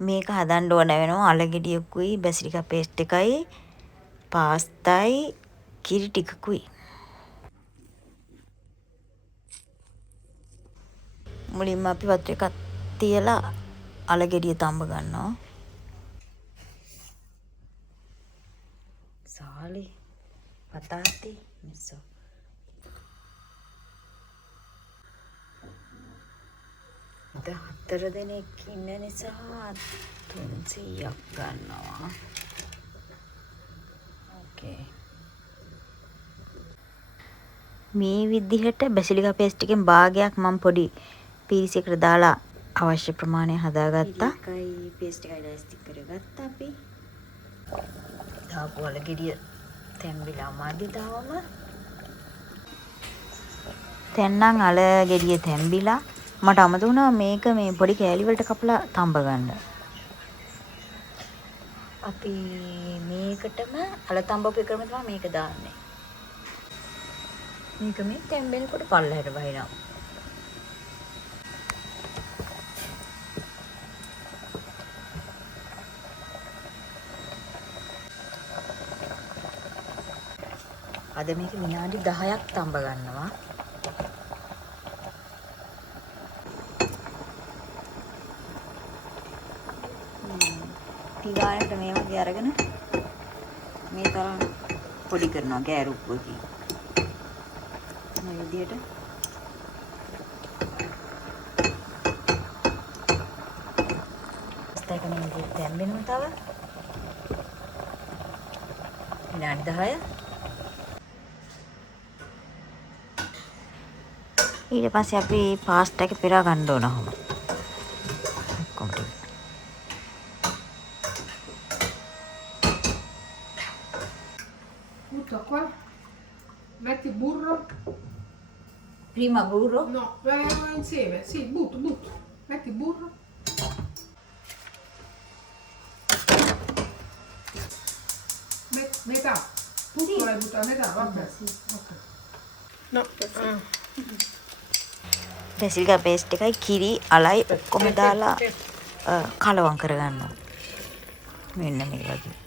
මේක හදන්න ඕන වෙනවා අලගෙඩියකුයි බැසිලිකා පේස්ට් එකයි පාස්තයි කිරි ටිකකුයි. මුලින්ම අපි වතුර එකක් තියලා අලගෙඩිය තඹ ගන්නවා. සාලි පතාති මිසෝ හතර දෙනෙක් ඉන්න නිසා 300ක් ගන්නවා. ඕකේ. මේ විදිහට බැසිලිකා පේස්ට් එකෙන් භාගයක් මම පොඩි පීරිසයකට දාලා අවශ්‍ය ප්‍රමාණය හදාගත්තා. ඒකයි පේස්ට් එකයි ඩයිස්ටික් කරගත්තා අපි. දාපු අලගෙඩිය තැම්බිලා මදි දාවම. දැන් නම් අලගෙඩිය තැම්බිලා මට අමතක වුණා මේක මේ පොඩි කෑලි වලට කපලා තඹ ගන්න. අපි මේකටම අල තඹපු එකම තමයි මේක දාන්නේ. මේක මේ තැම්බෙනකොට පල්ලෙහාට වහිනවා. අද මේක විනාඩි 10ක් තඹ ගන්නවා. ටිකායට මේ වගේ අරගෙන මේ තරම් පොඩි කරනවා ගෑරුප්පුවකින්. මේ විදියට ස්ටේක් එකේ මේ තැම්බෙනවා තව විනාඩි 10. ඊට පස්සේ අපි පාස්ටා එක පෙරා ගන්න ඕන ඔහොම. Butta qua, metti burro. Prima burro? No, insieme, sì, butto. Metti burro. Metà. Tutto sì. L'hai buttato a metà, vabbè. Sì. Okay. No. Basilica paste එකයි කිරි අලයි ඔක්කොම දාලා කලවම් කරගන්නවා. මෙන්න මේ වගේ.